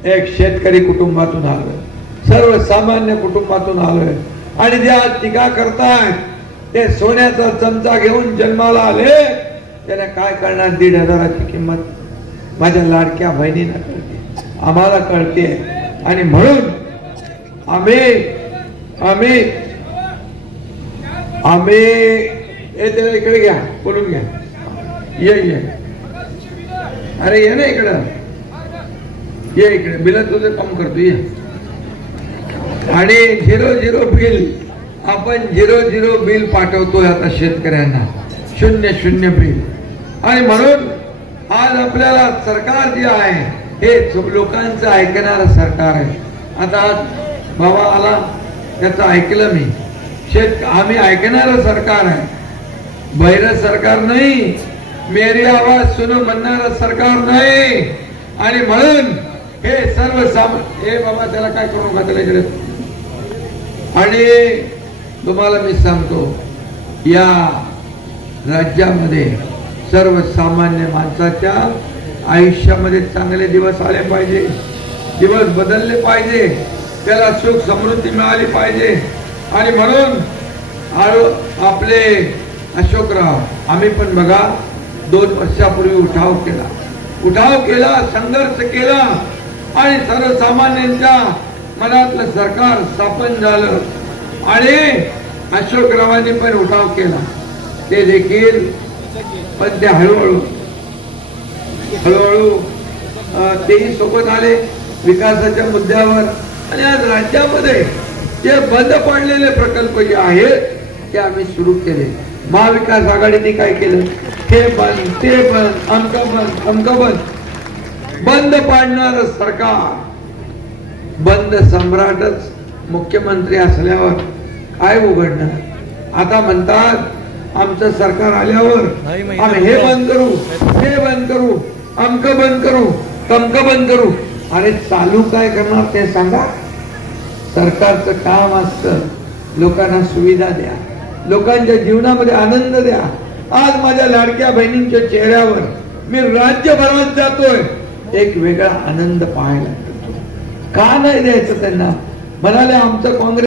एक शेतकरी कुटुंबातून आलोय, सर्वसामान्य कुटुंबातून आलोय आणि जे आज टीका करतायत ते सोन्याचा चमचा घेऊन जन्माला आले, त्याला काय करणार? 1,500ची किंमत माझ्या लाडक्या बहिणींना कळते, आम्हाला कळते. आणि म्हणून आम्ही त्याला इकडे घ्या, बोलून घ्या. ये अरे ये ना इकडं, ये इकडे. बिल तुझं काम करतो ये. आणि 0 बिल आपण 0 बिल पाठवतोय आता शेतकऱ्यांना, 0 बिल. आणि म्हणून आज आपल्याला सरकार जे आहे हे लोकांचं ऐकणारं सरकार आहे. आता आज बाबा आला त्याचं ऐकलं मी. आम्ही ऐकणारं सरकार आहे, बहिरं सरकार नाही, मेरी आवाज सुनो म्हणणारं सरकार नाही. आणि म्हणून हे सर्वसामान्य, हे बाबा त्याला काय करू नका, त्याला इकडे. आणि तुम्हाला मी सांगतो, या राज्यामध्ये सर्वसामान्य माणसाच्या आयुष्यामध्ये चांगले दिवस आले पाहिजे, दिवस बदलले पाहिजे, त्याला सुख समृद्धी मिळाली पाहिजे. आणि म्हणून आपले अशोकराव, आम्ही पण बघा 2 वर्षापूर्वी उठाव केला, संघर्ष केला आणि सर्वसामान्यांच्या मनातलं सरकार स्थापन झालं. आणि अशोकरावांनी पण उठाव केला, ते देखील, पण ते हळूहळू तेही सोबत आले विकासाच्या मुद्द्यावर. आणि आज राज्यामध्ये जे बंद पडलेले प्रकल्प जे आहेत ते आम्ही सुरू केले. महाविकास आघाडीने काय केलं? हे बंद, ते बंद, अमकं बंद. बंद पाडणारं सरकार, बंद सम्राटच मुख्यमंत्री असल्यावर काय उघडणार? आता म्हणतात आमचं सरकार आल्यावर आम्ही हे बंद करू, ते बंद करू, अमकं बंद करू, तमकं बंद करू. अरे चालू काय करणार ते सांगा. सरकारचं काम असतं लोकांना सुविधा द्या, लोकांच्या जीवनामध्ये आनंद द्या. आज माझ्या लाडक्या बहिणींच्या चेहऱ्यावर मी राज्यभरात जातोय, एक वेगळा आनंद पाहायला मिळतो. का नाही द्यायचं त्यांना? म्हणाले आमचं काँग्रेस